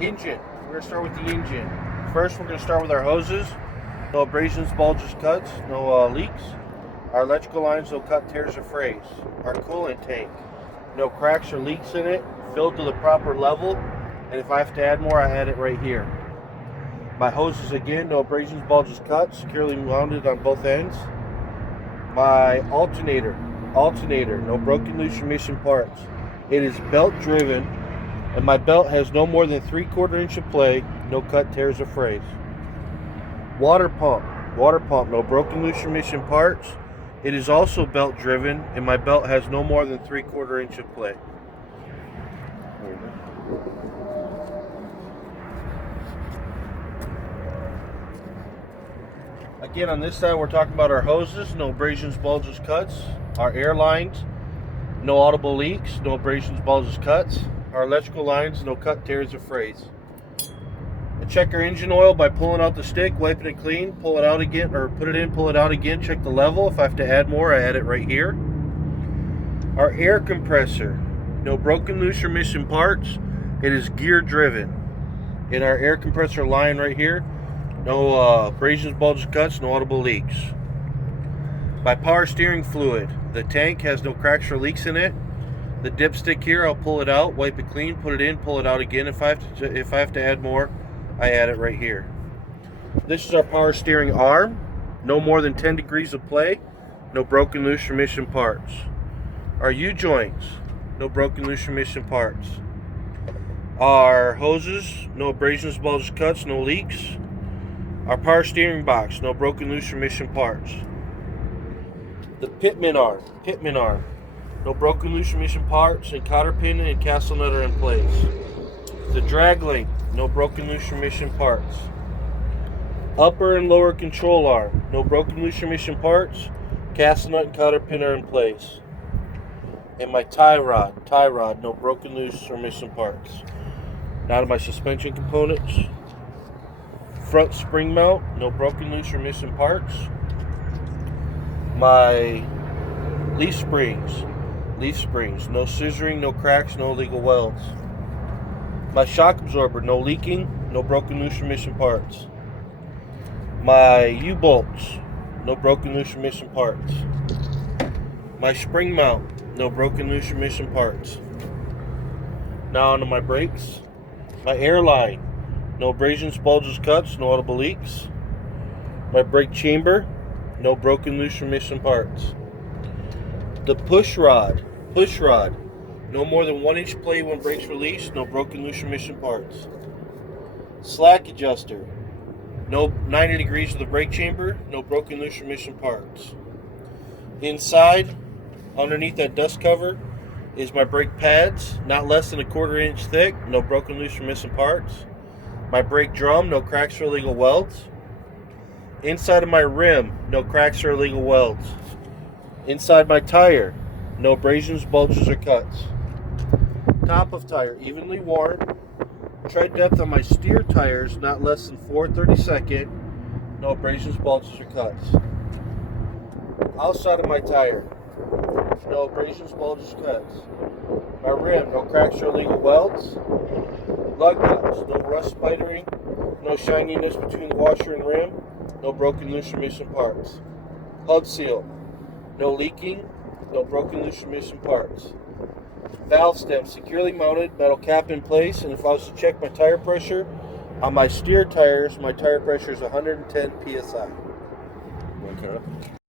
engine. We're going to start with the engine. First, we're going to start with our hoses. No abrasions, bulges, cuts, no leaks. Our electrical lines, no cut, tears, or frays. Our coolant tank, no cracks or leaks in it, filled to the proper level. And if I have to add more, I add it right here. My hoses, again, no abrasions, bulges, cuts, securely mounted on both ends. My alternator, no broken, loose, or missing parts. It is belt driven, and my belt has no more than 3/4 inch of play, no cut, tears, or frays. Water pump, no broken, loose, or missing parts. It is also belt driven, and my belt has no more than 3/4 inch of play. Again, on this side, we're talking about our hoses, no abrasions, bulges, cuts. Our air lines, no audible leaks, no abrasions, bulges, cuts. Our electrical lines, no cut, tears, or frays. I check our engine oil by pulling out the stick, wiping it clean, pull it out again, or put it in, pull it out again, check the level. If I have to add more, I add it right here. Our air compressor, no broken, loose, or missing parts. It is gear driven. In our air compressor line right here, no abrasions, bulges, cuts, no audible leaks. My power steering fluid, the tank has no cracks or leaks in it. The dipstick here, I'll pull it out, wipe it clean, put it in, pull it out again. If I have to add more, I add it right here. This is our power steering arm, no more than 10 degrees of play, no broken, loose, or missing parts. Our U-joints, no broken, loose, or missing parts. Our hoses, no abrasions, bulges, cuts, no leaks. Our power steering box, no broken, loose, or missing parts. The pitman arm, no broken, loose, or missing parts, and cotter pin and castle nut are in place. The drag link, no broken, loose, or missing parts. Upper and lower control arm, no broken, loose, or missing parts, castle nut and cotter pin are in place. And my tie rod, no broken, loose, or missing parts. Now to my suspension components. Front spring mount, no broken, loose, or missing parts. My leaf springs, no scissoring, no cracks, no illegal welds. My shock absorber, no leaking, no broken, loose, or missing parts. My U-bolts, no broken, loose, or missing parts. My spring mount, no broken, loose, or missing parts. Now onto my brakes. My air line, no abrasions, bulges, cuts, no audible leaks. My brake chamber, no broken, loose, or missing parts. The push rod, no more than 1 inch play when brakes released, no broken, loose, or missing parts. Slack adjuster, no 90 degrees of the brake chamber, no broken, loose, or missing parts. Inside, underneath that dust cover, is my brake pads, not less than 1/4 inch thick, no broken, loose, or missing parts. My brake drum, no cracks or illegal welds. Inside of my rim, no cracks or illegal welds. Inside my tire, no abrasions, bulges, or cuts. Top of tire, evenly worn. Tread depth on my steer tires, not less than 4/32. No abrasions, bulges, or cuts. Outside of my tire, no abrasions, bulges, cuts. My rim, no cracks or illegal welds. Lug nuts, no rust spidering, no shininess between the washer and rim, no broken, loose, or missing parts. HUD seal, no leaking, no broken, loose, or missing parts. Valve stem, securely mounted, metal cap in place, and if I was to check my tire pressure, on my steer tires, my tire pressure is 110 psi. Okay.